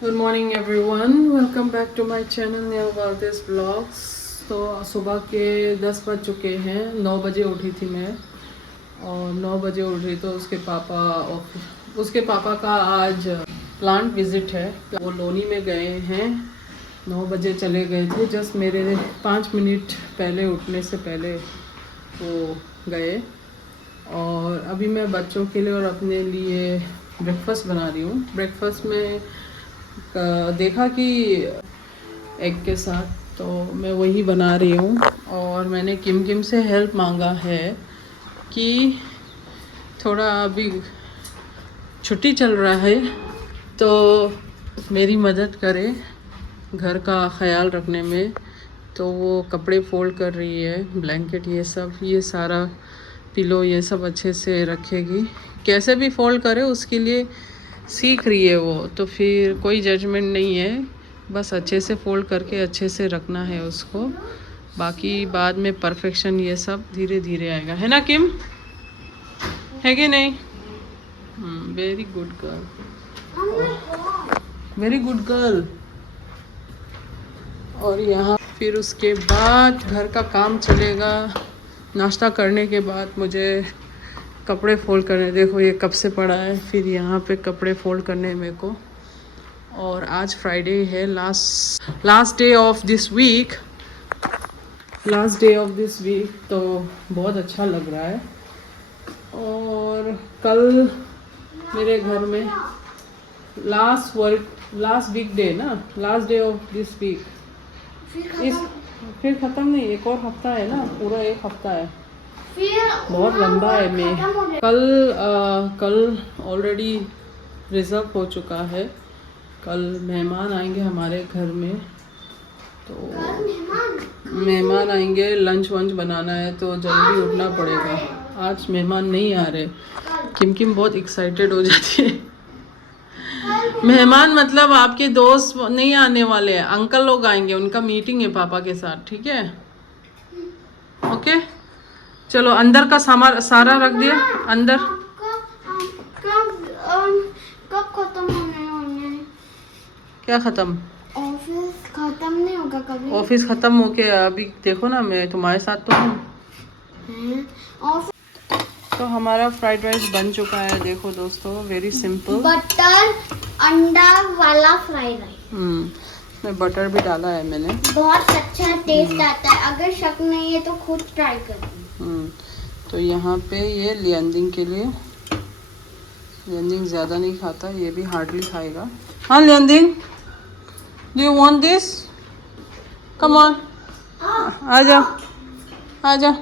Good morning everyone, welcome back to my channel नेल वाल्टेस blogs. तो सुबह के 10 बज चुके हैं। 9 बजे उठी थी मैं, और 9 बजे उठी तो उसके पापा का आज प्लांट विजिट है। वो लोनी में गए हैं। 9 बजे चले गए थे। जस्ट मेरे 5 मिनट पहले उठने से पहले वो गए। और अभी मैं बच्चों के लिए और अपने लिए ब्रेकफास्ट बना रही हूँ। ब्रेकफास्ट में देखा कि एग के साथ, तो मैं वही बना रही हूँ। और मैंने किम से हेल्प मांगा है कि थोड़ा अभी छुट्टी चल रहा है तो मेरी मदद करे घर का ख्याल रखने में। तो वो कपड़े फोल्ड कर रही है, ब्लैंकेट ये सारा पिलो ये सब अच्छे से रखेगी। कैसे भी फोल्ड करे उसके लिए सीख रही है वो, तो फिर कोई जजमेंट नहीं है, बस अच्छे से फोल्ड करके अच्छे से रखना है उसको। बाकी बाद में परफेक्शन ये सब धीरे धीरे आएगा, है ना किम? है कि नहीं? Very good girl, very good girl. और यहाँ फिर उसके बाद घर का काम चलेगा। नाश्ता करने के बाद मुझे कपड़े फोल्ड करने, देखो ये कब से पड़ा है, फिर यहाँ पे कपड़े फोल्ड करने मेरे को। और आज फ्राइडे है, last day of this week, तो बहुत अच्छा लग रहा है। और कल मेरे घर में लास्ट वीक डे ना, last day of this week. फिर ख़त्म नहीं, एक और हफ्ता है ना, पूरा एक हफ्ता है, बहुत लंबा है। मैं कल ऑलरेडी रिज़र्व हो चुका है। कल मेहमान आएंगे हमारे घर में, तो मेहमान आएंगे, लंच वंच बनाना है तो जल्दी उठना पड़ेगा। आज मेहमान नहीं आ रहे। किम बहुत एक्साइटेड हो जाती है। मेहमान मतलब आपके दोस्त नहीं आने वाले हैं, अंकल लोग आएंगे, उनका मीटिंग है पापा के साथ, ठीक है? ओके, चलो अंदर का सामान सारा रख दिया अंदर। कब खत्म होने? क्या खत्म? ऑफिस खत्म नहीं होगा कभी। ऑफिस खत्म होके अभी देखो ना, मैं तुम्हारे साथ तो हूँ। तो हमारा फ्राइड राइस बन चुका है, देखो दोस्तों, वेरी सिंपल। बटर अंडा वाला फ्राइड राइस। मैं बटर भी डाला है मैंने। बहुत अच्छा टेस्ट आता है। अगर शक नहीं है तो खुद ट्राई करो। तो यहाँ पे ये लियांदिंग के लिए, लियांदिंग ज़्यादा नहीं खाता, ये भी हार्डली खाएगा। हाँ लियांदिंग, do you want this? Come on, आ जा आ जा।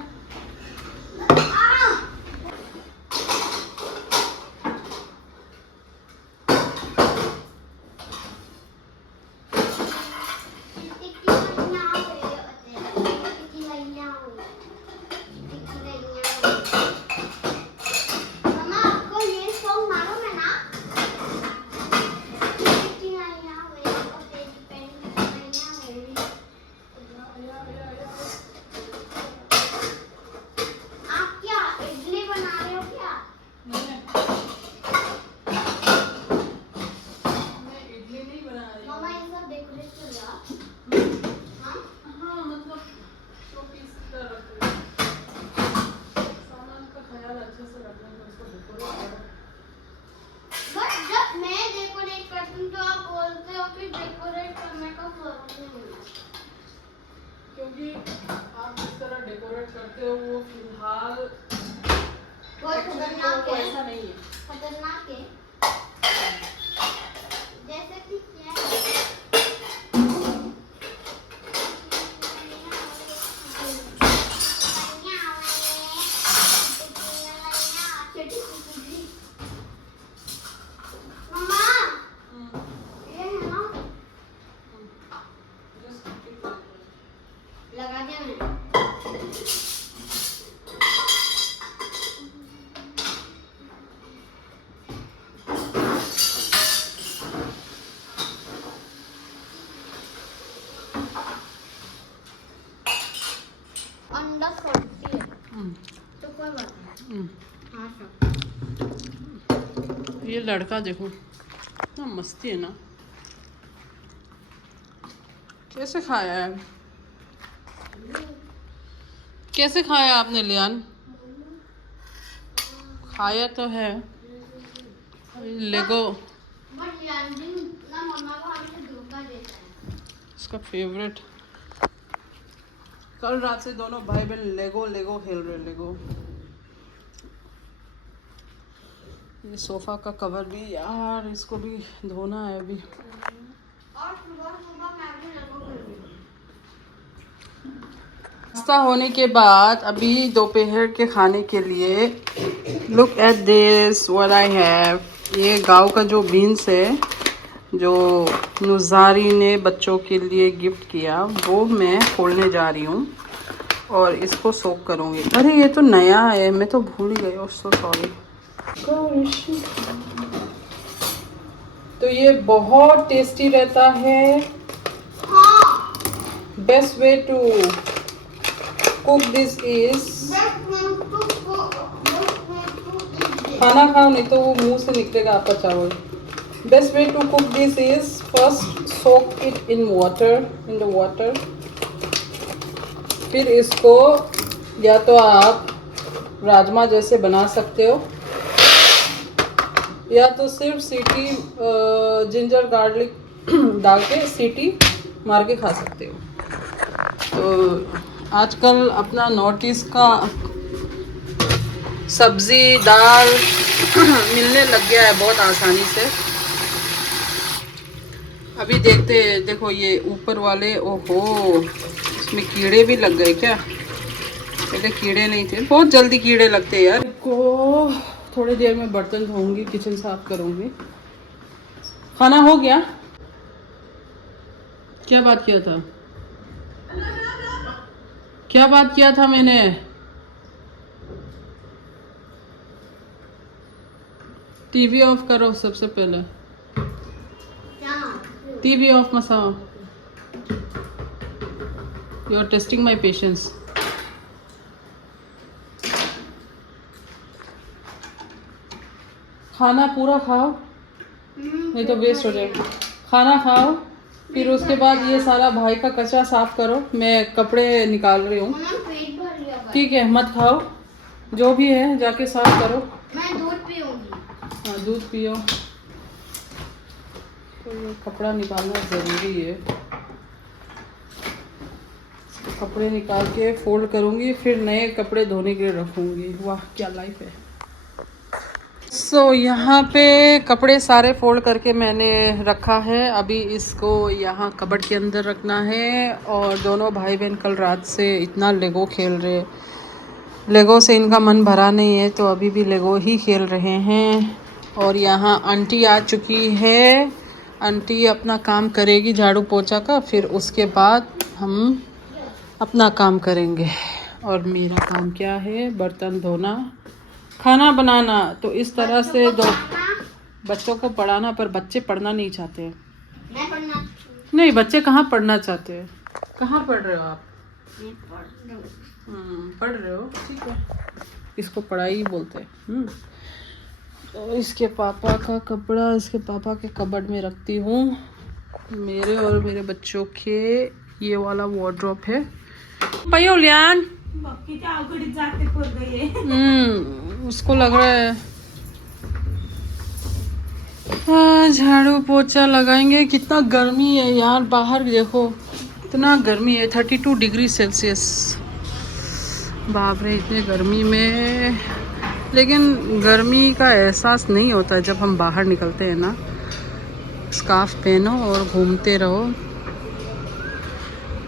क्योंकि आप जिस तरह डेकोरेट करते हो वो फिलहाल खतरनाक है। ऐसा नहीं है। खतरनाक है। जैसे कि क्या मम्मा, ये है ना, लगा दिया मैंने। अंडा सॉल्टी है तो कोई बात नहीं। हाँ सब। ये लड़का देखो कितना मस्ती है ना, कैसे खाया है? कैसे खाया आपने लियान? खाया तो है लेगो। इसका फेवरेट। कल रात से दोनों भाई बहन लेगो लेगो खेल रहे। लेगो। ये सोफा का कवर भी यार, इसको भी धोना है अभी। नाश्ता होने के बाद अभी दोपहर के खाने के लिए look at this what I have. ये गांव का जो बीन्स है जो नुजारी ने बच्चों के लिए गिफ्ट किया, वो मैं खोलने जा रही हूँ और इसको सोक करूँगी। अरे ये तो नया है, मैं तो भूल ही गई। So sorry. तो ये बहुत टेस्टी रहता है। Best way to cook this is, खाना खाओ नहीं तो वो मुंह से निकलेगा आपका चावल। Best way to cook this is first soak it in water, in the water. फिर इसको या तो आप राजमा जैसे बना सकते हो या तो सिर्फ सीटी जिंजर गार्लिक डाल के सीटी मार के खा सकते हो। तो आजकल अपना नॉर्थ ईस्ट का सब्जी दाल मिलने लग गया है बहुत आसानी से। अभी देखते हैं। देखो ये ऊपर वाले, ओहो इसमें कीड़े भी लग गए क्या? पहले कीड़े नहीं थे, बहुत जल्दी कीड़े लगते हैं यार। को थोड़ी देर में बर्तन धोऊंगी, किचन साफ करूंगी। खाना हो गया? क्या बात किया था? क्या बात किया था मैंने? टीवी ऑफ करो सबसे पहले। टीवी ऑफ मसाओ। You are testing my patience. खाना पूरा खाओ नहीं तो वेस्ट हो जाएगा। खाना खाओ, फिर उसके बाद ये सारा भाई का कचरा साफ करो। मैं कपड़े निकाल रही हूँ। ठीक है, मत खाओ, जो भी है जाके साफ करो। मैं दूध पीऊंगी। हाँ दूध पियो। तो ये कपड़ा निकालना ज़रूरी है। कपड़े निकाल के फोल्ड करूँगी, फिर नए कपड़े धोने के लिए रखूँगी। वाह क्या लाइफ है। यहाँ पे कपड़े सारे फोल्ड करके मैंने रखा है। अभी इसको यहाँ कबर्ड के अंदर रखना है। और दोनों भाई बहन कल रात से इतना लेगो खेल रहे, लेगो से इनका मन भरा नहीं है तो अभी भी लेगो ही खेल रहे हैं। और यहाँ आंटी आ चुकी है। आंटी अपना काम करेगी झाड़ू पोछा का, फिर उसके बाद हम अपना काम करेंगे। और मेरा काम क्या है? बर्तन धोना, खाना बनाना। तो इस तरह से दो बच्चों को पढ़ाना, पर बच्चे पढ़ना नहीं चाहते। मैं पढ़ना नहीं, बच्चे कहाँ पढ़ना चाहते हैं? कहाँ पढ़ रहे हो आप? पढ़ रहे हो, ठीक है। इसको पढ़ाई बोलते हैं। तो इसके पापा का कपड़ा इसके पापा के कबर्ड में रखती हूँ। मेरे और मेरे बच्चों के ये वाला वार्डरोब है। पयो लियान उसको लग रहा है। हाँ, झाड़ू पोछा लगाएंगे। कितना गर्मी है यार, बाहर देखो इतना गर्मी है। 32 डिग्री सेल्सियस। बाप रे, इतने गर्मी में। लेकिन गर्मी का एहसास नहीं होता जब हम बाहर निकलते हैं ना। स्कार्फ पहनो और घूमते रहो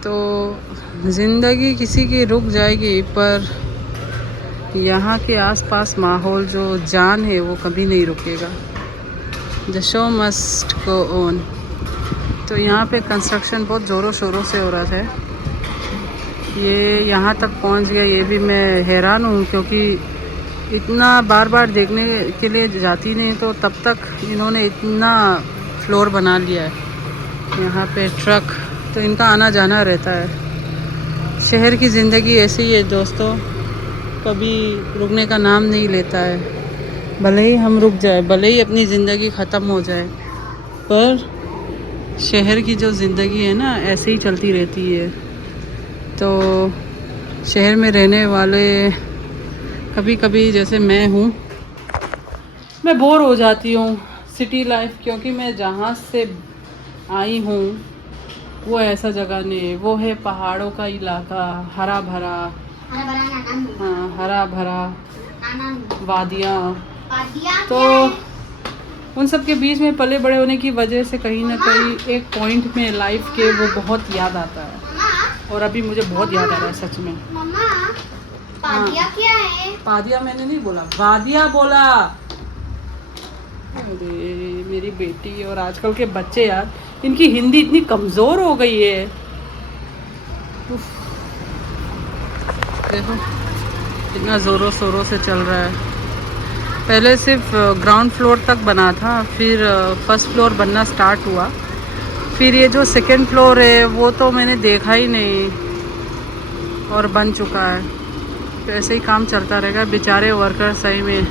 तो ज़िंदगी किसी की रुक जाएगी, पर यहाँ के आसपास माहौल जो जान है वो कभी नहीं रुकेगा। The show must go on. तो यहाँ पे कंस्ट्रक्शन बहुत ज़ोरों शोरों से हो रहा है। ये यहाँ तक पहुँच गया, ये भी मैं हैरान हूँ, क्योंकि इतना बार बार देखने के लिए जाती नहीं, तो तब तक इन्होंने इतना फ्लोर बना लिया है यहाँ पे। ट्रक तो इनका आना जाना रहता है। शहर की ज़िंदगी ऐसी ही है दोस्तों, कभी रुकने का नाम नहीं लेता है। भले ही हम रुक जाए, भले ही अपनी ज़िंदगी ख़त्म हो जाए, पर शहर की जो ज़िंदगी है ना ऐसे ही चलती रहती है। तो शहर में रहने वाले कभी कभी जैसे मैं हूँ, मैं बोर हो जाती हूँ सिटी लाइफ, क्योंकि मैं जहाँ से आई हूँ वो ऐसा जगह नहीं है। वो है पहाड़ों का इलाका, हरा भरा, हाँ हरा भरा, वादियाँ। तो उन सब के बीच में पले बड़े होने की वजह से कहीं ना कहीं एक पॉइंट में लाइफ के वो बहुत याद आता है, और अभी मुझे बहुत याद आ रहा है सच में। पादिया क्या है? पादिया मैंने नहीं बोला, वादिया बोला। अरे मेरी बेटी और आजकल के बच्चे यार, इनकी हिंदी इतनी कमज़ोर हो गई है। उफ, देखो कितना ज़ोरों शोरों से चल रहा है। पहले सिर्फ ग्राउंड फ्लोर तक बना था, फिर फर्स्ट फ्लोर बनना स्टार्ट हुआ, फिर ये जो सेकंड फ्लोर है वो तो मैंने देखा ही नहीं और बन चुका है। तो ऐसे ही काम चलता रहेगा, बेचारे वर्कर सही में।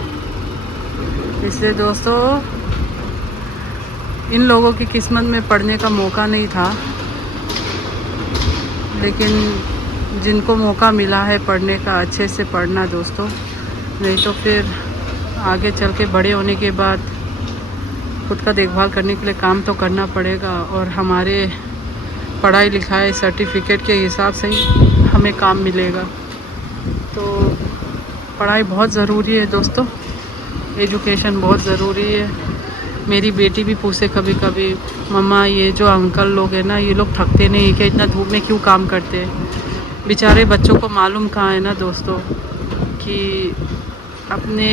इसलिए दोस्तों इन लोगों की किस्मत में पढ़ने का मौका नहीं था, लेकिन जिनको मौका मिला है पढ़ने का, अच्छे से पढ़ना दोस्तों, नहीं तो फिर आगे चल के बड़े होने के बाद खुद का देखभाल करने के लिए काम तो करना पड़ेगा, और हमारे पढ़ाई लिखाई सर्टिफिकेट के हिसाब से ही हमें काम मिलेगा। तो पढ़ाई बहुत ज़रूरी है दोस्तों, एजुकेशन बहुत ज़रूरी है। मेरी बेटी भी पूछे कभी कभी, मम्मा ये जो अंकल लोग हैं ना, ये लोग थकते नहीं क्या, इतना धूप में क्यों काम करते हैं? बेचारे बच्चों को मालूम कहाँ है ना दोस्तों कि अपने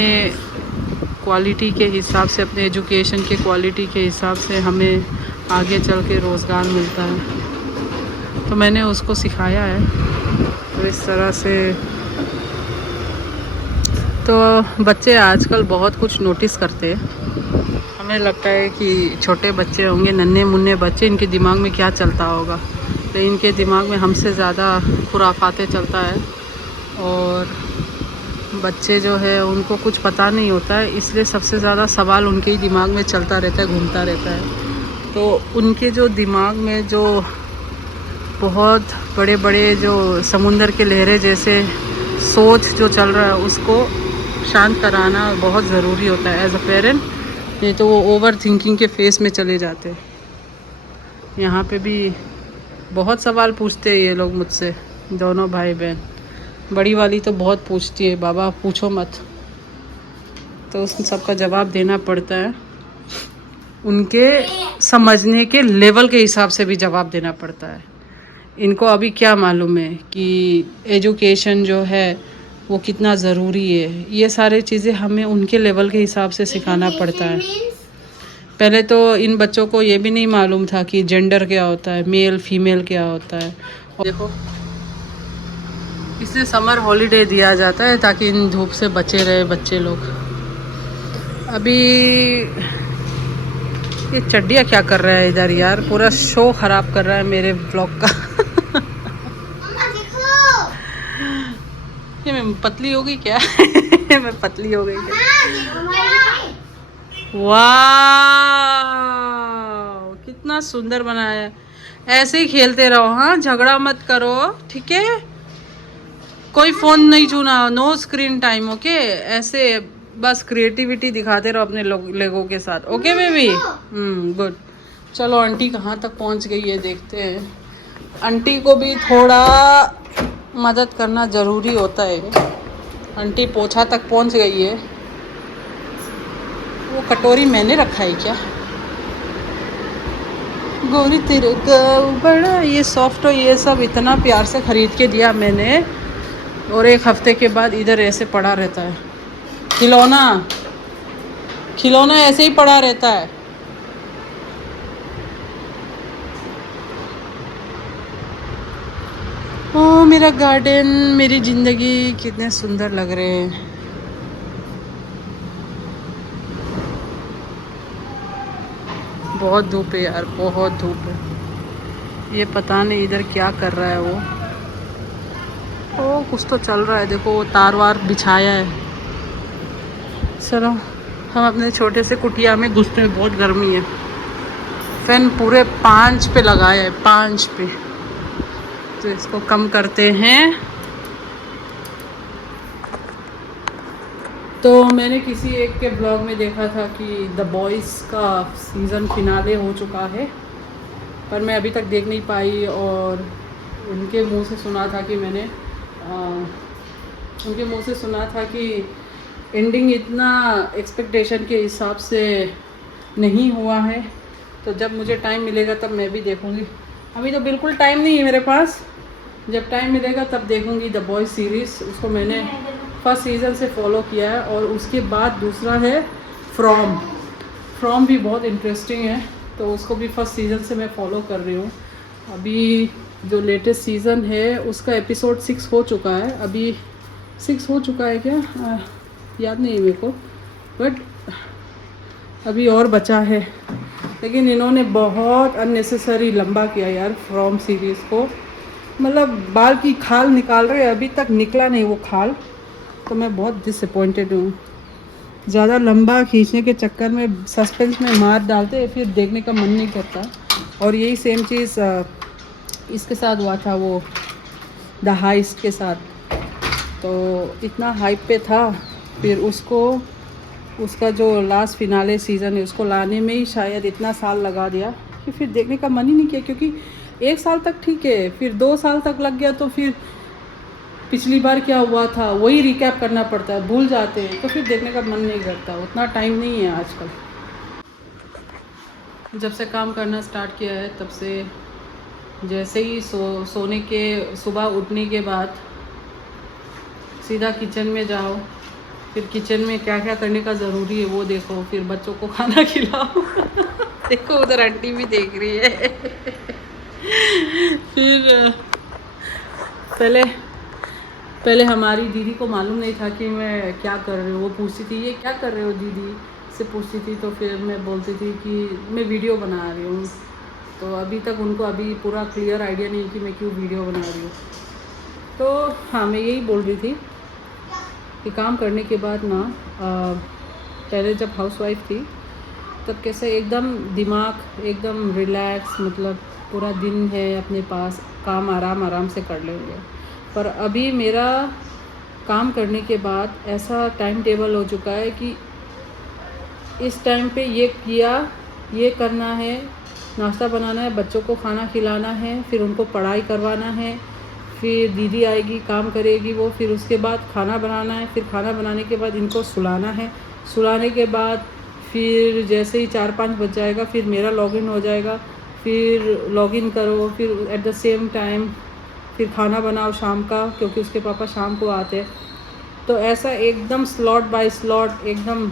क्वालिटी के हिसाब से, अपने एजुकेशन के क्वालिटी के हिसाब से हमें आगे चल के रोज़गार मिलता है। तो मैंने उसको सिखाया है तो इस तरह से। तो बच्चे आजकल बहुत कुछ नोटिस करते हैं। हमें लगता है कि छोटे बच्चे होंगे, नन्हे मुन्ने बच्चे, इनके दिमाग में क्या चलता होगा, तो इनके दिमाग में हमसे ज़्यादा खुराफाते चलता है, और बच्चे जो है उनको कुछ पता नहीं होता है, इसलिए सबसे ज़्यादा सवाल उनके ही दिमाग में चलता रहता है, घूमता रहता है। तो उनके जो दिमाग में जो बहुत बड़े बड़े जो समुंदर के लहरें जैसे सोच जो चल रहा है, उसको शांत कराना बहुत ज़रूरी होता है एज अ पेरेंट, नहीं तो वो ओवर थिंकिंग के फेस में चले जाते हैं। यहाँ पे भी बहुत सवाल पूछते हैं ये लोग मुझसे, दोनों भाई बहन। बड़ी वाली तो बहुत पूछती है, बाबा पूछो मत, तो उस सब का जवाब देना पड़ता है। उनके समझने के लेवल के हिसाब से भी जवाब देना पड़ता है। इनको अभी क्या मालूम है कि एजुकेशन जो है वो कितना ज़रूरी है, ये सारी चीज़ें हमें उनके लेवल के हिसाब से सिखाना पड़ता है। पहले तो इन बच्चों को ये भी नहीं मालूम था कि जेंडर क्या होता है, मेल फीमेल क्या होता है। और देखो इसलिए समर हॉलीडे दिया जाता है ताकि इन धूप से बचे रहे बच्चे लोग। अभी ये चड्डिया क्या कर रहा है इधर यार, पूरा शो ख़राब कर रहा है मेरे ब्लॉग का। ये मैं पतली हो गई क्या? मैं पतली हो गई क्या? वाह कितना सुंदर बनाया है। ऐसे ही खेलते रहो, हाँ झगड़ा मत करो, ठीक है? कोई फ़ोन नहीं छूना, नो स्क्रीन टाइम, ओके? ऐसे बस क्रिएटिविटी दिखाते रहो अपने लोगों के साथ, ओके बेबी? गुड। चलो आंटी कहाँ तक पहुँच गई है देखते हैं। आंटी को भी थोड़ा मदद करना ज़रूरी होता है। आंटी पोछा तक पहुँच गई है। वो कटोरी मैंने रखा है क्या? गोरी तेरे गाल बड़ा, ये सॉफ्ट और ये सब इतना प्यार से ख़रीद के दिया मैंने, और एक हफ्ते के बाद इधर ऐसे पड़ा रहता है। खिलौना खिलौना ऐसे ही पड़ा रहता है। ओ मेरा गार्डन, मेरी ज़िंदगी कितने सुंदर लग रहे हैं। बहुत धूप है यार, बहुत धूप है। ये पता नहीं इधर क्या कर रहा है वो। ओ कुछ तो चल रहा है, देखो वो तार वार बिछाया है। चलो हम अपने छोटे से कुटिया में घुसते हैं, बहुत गर्मी है। फैन पूरे 5 पे लगाया है, 5 पे। तो इसको कम करते हैं। तो मैंने किसी एक के ब्लॉग में देखा था कि द बॉयज़ का सीज़न फिनाले हो चुका है, पर मैं अभी तक देख नहीं पाई। और उनके मुंह से सुना था कि उनके मुंह से सुना था कि एंडिंग इतना एक्सपेक्टेशन के हिसाब से नहीं हुआ है। तो जब मुझे टाइम मिलेगा तब मैं भी देखूँगी। अभी तो बिल्कुल टाइम नहीं है मेरे पास, जब टाइम मिलेगा तब देखूँगी द बॉयज़ सीरीज़। उसको मैंने फर्स्ट सीज़न से फॉलो किया है। और उसके बाद दूसरा है फ्रॉम भी बहुत इंटरेस्टिंग है, तो उसको भी फर्स्ट सीज़न से मैं फॉलो कर रही हूँ। अभी जो लेटेस्ट सीज़न है उसका एपिसोड 6 हो चुका है। अभी 6 हो चुका है क्या, याद नहीं है मेरे को, बट अभी और बचा है। लेकिन इन्होंने बहुत अननेसेसरी लंबा किया यार फ्रॉम सीरीज़ को। मतलब बाल की खाल निकाल रहे, अभी तक निकला नहीं वो खाल। तो मैं बहुत डिसअपॉइंटेड हूँ। ज़्यादा लंबा खींचने के चक्कर में सस्पेंस में मार डालते हैं, फिर देखने का मन नहीं करता। और यही सेम चीज़ इसके साथ हुआ था, वो द हाइस्ट के साथ। तो इतना हाइप पे था, फिर उसका जो लास्ट फिनाले सीज़न है उसको लाने में ही शायद इतना साल लगा दिया कि फिर देखने का मन ही नहीं किया। क्योंकि 1 साल तक ठीक है, फिर 2 साल तक लग गया, तो फिर पिछली बार क्या हुआ था वही रिकैप करना पड़ता है, भूल जाते हैं, तो फिर देखने का मन नहीं करता। उतना टाइम नहीं है आजकल। जब से काम करना स्टार्ट किया है तब से जैसे ही सोने के सुबह उठने के बाद सीधा किचन में जाओ, फिर किचन में क्या क्या करने का ज़रूरी है वो देखो, फिर बच्चों को खाना खिलाओ। देखो उधर आंटी भी देख रही है। फिर पहले हमारी दीदी को मालूम नहीं था कि मैं क्या कर रही हूँ। वो पूछती थी ये क्या कर रहे हो दीदी से पूछती थी, तो फिर मैं बोलती थी कि मैं वीडियो बना रही हूँ। तो अभी तक उनको अभी पूरा क्लियर आइडिया नहीं कि मैं क्यों वीडियो बना रही हूँ। तो हाँ, मैं यही बोल रही थी कि काम करने के बाद ना, पहले जब हाउसवाइफ थी तब कैसे एकदम दिमाग एकदम रिलैक्स, मतलब पूरा दिन है अपने पास, काम आराम से कर लेंगे। पर अभी मेरा काम करने के बाद ऐसा टाइम टेबल हो चुका है कि इस टाइम पे ये किया, ये करना है, नाश्ता बनाना है, बच्चों को खाना खिलाना है, फिर उनको पढ़ाई करवाना है, फिर दीदी आएगी काम करेगी वो, फिर उसके बाद खाना बनाना है, फिर खाना बनाने के बाद इनको सुलाना है, सुलाने के बाद फिर जैसे ही 4-5 बज जाएगा फिर मेरा लॉगिन हो जाएगा, फिर लॉगिन करो, फिर एट द सेम टाइम फिर खाना बनाओ शाम का, क्योंकि उसके पापा शाम को आते हैं। तो ऐसा एकदम स्लॉट बाय स्लॉट एकदम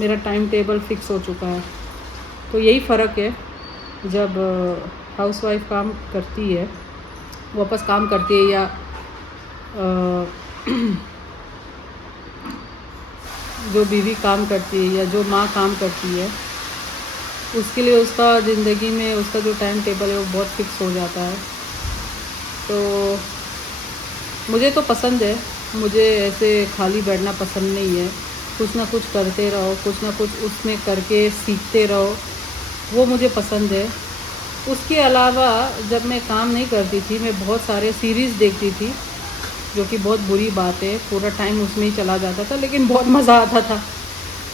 मेरा टाइम टेबल फिक्स हो चुका है। तो यही फ़र्क है जब हाउसवाइफ काम करती है, वापस काम करती है, या जो बीवी काम करती है या जो माँ काम करती है, उसके लिए उसका ज़िंदगी में उसका जो टाइम टेबल है वो बहुत फिक्स हो जाता है। तो मुझे तो पसंद है, मुझे ऐसे खाली बैठना पसंद नहीं है। कुछ ना कुछ करते रहो, कुछ ना कुछ उसमें करके सीखते रहो, वो मुझे पसंद है। उसके अलावा जब मैं काम नहीं करती थी, मैं बहुत सारे सीरीज़ देखती थी, जो कि बहुत बुरी बात है, पूरा टाइम उसमें ही चला जाता था, लेकिन बहुत मज़ा आता था।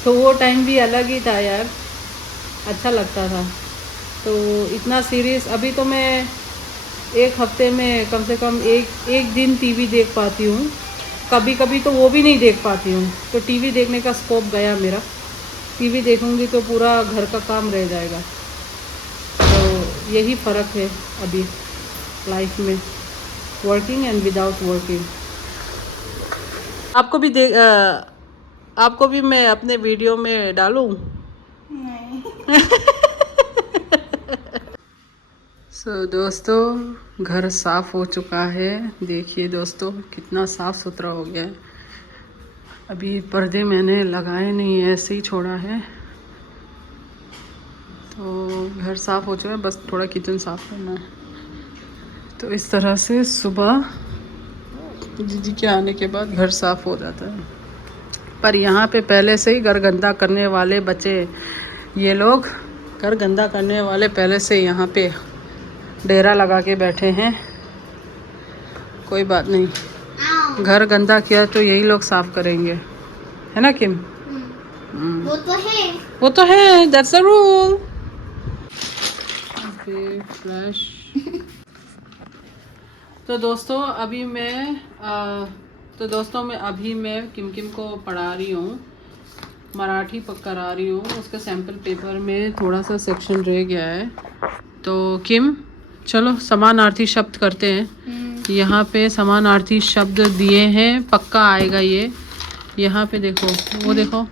तो वो टाइम भी अलग ही था यार, अच्छा लगता था। तो इतना सीरीज़ अभी तो मैं एक हफ्ते में कम से कम एक दिन टीवी देख पाती हूँ, कभी कभी तो वो भी नहीं देख पाती हूँ। तो टीवी देखने का स्कोप गया मेरा। टीवी देखूँगी तो पूरा घर का काम रह जाएगा। तो यही फ़र्क है अभी लाइफ में, वर्किंग एंड विदाउट वर्किंग। आपको भी मैं अपने वीडियो में डालूं? नहीं। दोस्तों, घर साफ़ हो चुका है। देखिए दोस्तों कितना साफ़ सुथरा हो गया है। अभी पर्दे मैंने लगाए नहीं है, ऐसे ही छोड़ा है। तो घर साफ़ हो चुका है, बस थोड़ा किचन साफ़ करना है। तो इस तरह से सुबह दीदी के आने के बाद घर साफ़ हो जाता है। पर यहाँ पे पहले से ही घर गंदा करने वाले बच्चे ये लोग घर गंदा करने वाले पहले से यहाँ पे डेरा लगा के बैठे हैं। कोई बात नहीं, घर गंदा किया तो यही लोग साफ करेंगे, है ना किम? वो तो है, वो तो है, दैट्स द रूल। फ्लैश। तो दोस्तों अभी मैं किम किम को पढ़ा रही हूँ, मराठी करा रही हूँ। उसके सैम्पल पेपर में थोड़ा सा सेक्शन रह गया है। तो किम चलो समानार्थी शब्द करते हैं। यहाँ पे समानार्थी शब्द दिए हैं, पक्का आएगा ये। यहाँ पे देखो, वो देखो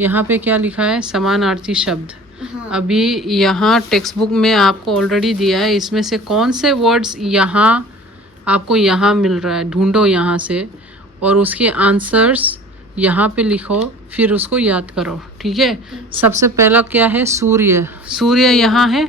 यहाँ पे क्या लिखा है, समानार्थी शब्द। हाँ। अभी यहाँ टेक्स्ट बुक में आपको ऑलरेडी दिया है, इसमें से कौन से वर्ड्स यहाँ आपको यहाँ मिल रहा है, ढूंढो यहाँ से और उसके आंसर्स यहाँ पे लिखो, फिर उसको याद करो, ठीक है। सबसे पहला क्या है, सूर्य। सूर्य यहाँ है,